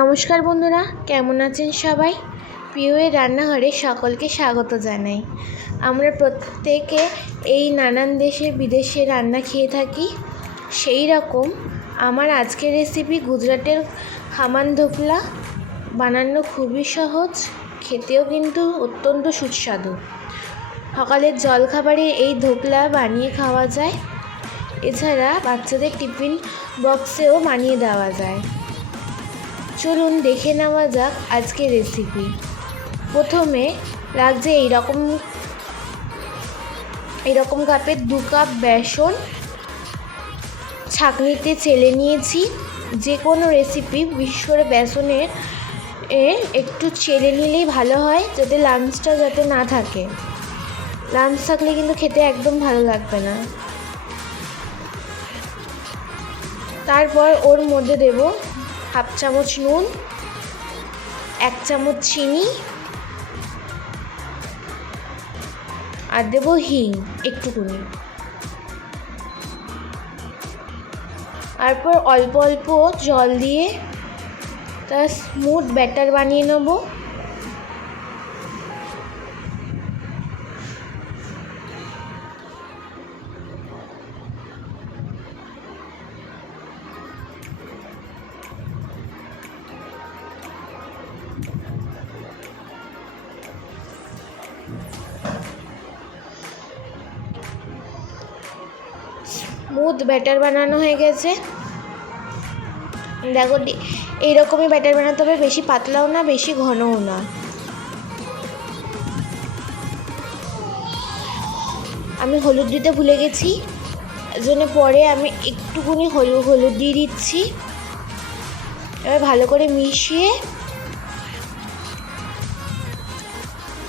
নমস্কার বন্ধুরা, কেমন আছেন সবাই? প্রিয়য়ের রান্নাঘরে সকলকে স্বাগত জানাই। আমরা প্রত্যেকে এই নানান দেশে বিদেশে রান্না খেয়ে থাকি। সেই রকম আমার আজকের রেসিপি গুজরাটের খামান ধোকলা বানানো খুবই সহজ, খেতেও কিন্তু অত্যন্ত সুস্বাদু। সকালের জলখাবারে এই ধোকলা বানিয়ে খাওয়া যায়। এছাড়া বাচ্চাদের টিফিন বক্সেও বানিয়ে দেওয়া যায়। চলুন দেখে নেওয়া যাক আজকের রেসিপি প্রথমে লাগছে এইরকম এরকম কাপের দু কাপ বেসন। ছাঁকনিতে চেলে নিয়েছি। যে কোনো রেসিপি বিশেষ করে বেসনের, এ একটু চেলে নিলেই ভালো হয়, যাতে লাঞ্চটা যাতে না থাকে। লাঞ্চ থাকলে কিন্তু খেতে একদম ভালো লাগবে না। তারপর ওর মধ্যে দেব হাফ চামচ নুন, এক চামচ চিনি, আর দেব হিং একটুকুনি। তারপর অল্প অল্প জল দিয়ে তার স্মুথ ব্যাটার বানিয়ে নেব। স্মুথ ব্যাটার বানানো হয়ে গেছে। দেখো এইরকমই ব্যাটার বানাতে হবে, বেশি পাতলাও না, বেশি ঘনও না। আমি হলুদ দিতে ভুলে গেছি জন্য পরে আমি একটুকুনি হলুদ হলুদ দিয়ে দিচ্ছি। এবার ভালো করে মিশিয়ে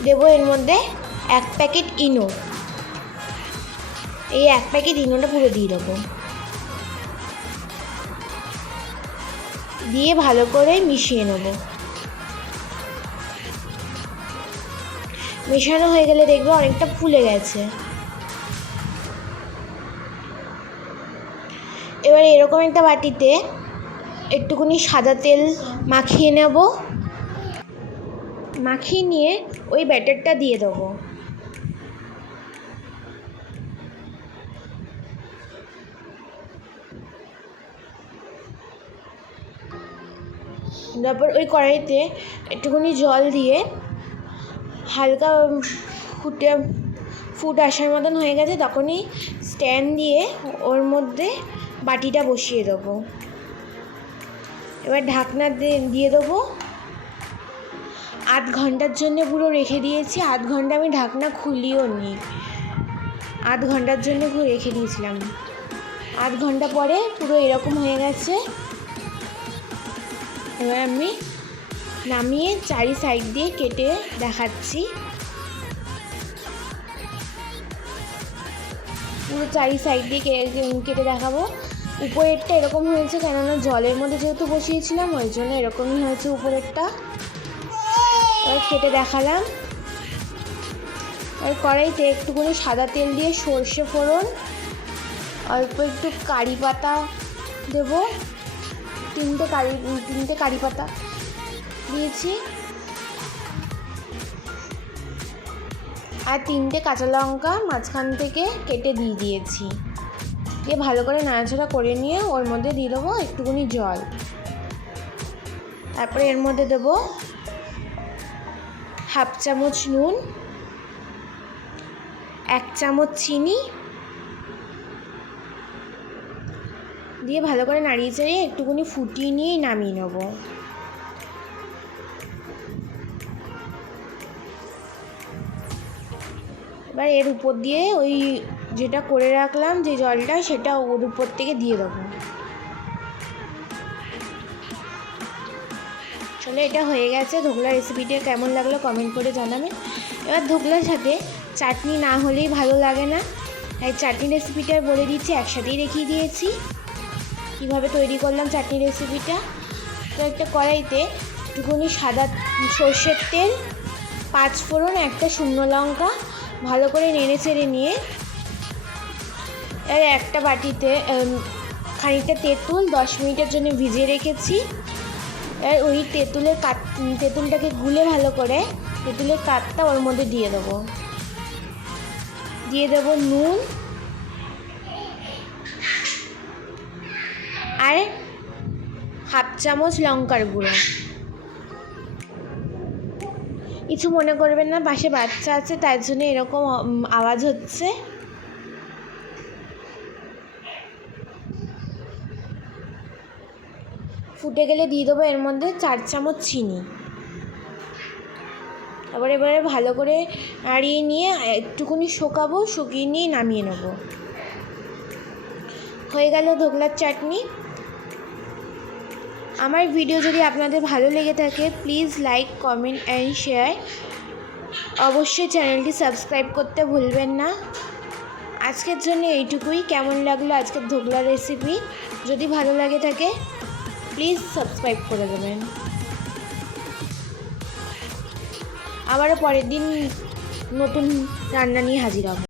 দেবো এর মধ্যে এক প্যাকেট ইনো। এই এক প্যাকেট ইনোটা পুরো দিয়ে দেবো। দিয়ে ভালো করে মিশিয়ে নেব। মেশানো হয়ে গেলে দেখবে অনেকটা ফুলে গেছে। এবার এরকম একটা বাটিতে একটুখানি সাদা তেল মাখিয়ে নেব। মাখিয়ে নিয়ে ওই ব্যাটারটা দিয়ে দেবো। তারপর ওই কড়াইতে একটুখানি জল দিয়ে হালকা ফুটে ফুট আসার মতন হয়ে গেছে, তখনই স্ট্যান্ড দিয়ে ওর মধ্যে বাটিটা বসিয়ে দেবো। এবার ঢাকনা দিয়ে দেবো। আধ ঘণ্টার জন্য পুরো রেখে দিয়েছি, আধ ঘণ্টা আমি ঢাকনা খুলিও নি। আধ ঘণ্টার জন্য রেখে দিয়েছিলাম। আধ ঘণ্টা পরে পুরো এরকম হয়ে গেছে। এবার আমি নামিয়ে চারি সাইড দিয়ে কেটে দেখাচ্ছি। পুরো চারি সাইড দিয়ে কেটে দেখাবো। উপরেরটা এরকম হয়েছে, কেননা জলের মধ্যে যেহেতু বসিয়েছিলাম, ওই জন্য এরকমই হয়েছে উপরেরটা। এবার কেটে দেখালাম। আর কড়াইতে একটুখানি সাদা তেল দিয়ে সর্ষে ফোড়ন, অল্প একটু কারি পাতা দেবো। তিনটে কারি তিনটে কারি পাতা দিয়েছি। আর তিনটে কাঁচা লঙ্কা মাঝখান থেকে কেটে দিয়ে দিয়েছি। দিয়ে ভালো করে নাড়াচাড়া করে নিয়ে ওর মধ্যে দিয়ে দেবো একটুখানি জল। তারপরে এর মধ্যে দেবো হাফ চামচ নুন, এক চামচ চিনি দিয়ে ভালো করে নাড়িয়ে চাড়িয়ে একটুখানি ফুটিয়ে নিয়েই নামিয়ে নেব। এবার এর উপর দিয়ে ওই যেটা করে রাখলাম যে জলটা, সেটা ওর উপর থেকে দিয়ে দেবো। চলো, এটা হয়ে গেছে। ধোকলা রেসিপিটা কেমন লাগল কমেন্ট করে জানাবেন এবার ধোকলার সাথে চাটনি না হলেই ভালো লাগে না। তাই চাটনি রেসিপিটা বলে দিচ্ছি, একসাথেই দেখিয়ে দিয়েছি। কীভাবে তৈরি করলাম চাটনি রেসিপিটা তো একটা কড়াইতে একটুখানি সাদা সর্ষের তেল, পাঁচ ফোড়ন, একটা শুকনো লঙ্কা, ভালো করে নেড়ে চেড়ে নিয়ে এর একটা বাটিতে খানিকটা তেঁতুল, দশ মিনিটের জন্য ভিজিয়ে রেখেছি। এবার ওই তেঁতুলের কাঠ তেঁতুলটাকে গুলে ভালো করে তেঁতুলের কাঠটা ওর মধ্যে দিয়ে দেবো। দিয়ে দেবো নুন আর হাফ চামচ লঙ্কার গুঁড়ো। কিছু মনে করবেন না, পাশে বাচ্চা আছে, তার জন্য এরকম আওয়াজ হচ্ছে। ফুটে গেলে দিয়ে দেবো, এর মধ্যে চার চামচ চিনি। তারপরে এবারে ভালো করে আড়িয়ে নিয়ে, একটুখানি শোকাবো, শুকিয়ে নিয়ে নামিয়ে নেব। হয়ে গেল ধোকলার চাটনি। আমার ভিডিও যদি আপনাদের ভালো লেগে থাকে please like comment and share অবশ্যই চ্যানেলটি সাবস্ক্রাইব করতে ভুলবেন না। আজকের জন্য এইটুকুই। কেমন লাগল আজকের ধোকলা রেসিপি যদি ভালো লাগে থাকে প্লিজ সাবস্ক্রাইব করে দেবেন। আবারও পরের দিন নতুন রান্না নিয়ে হাজির হব।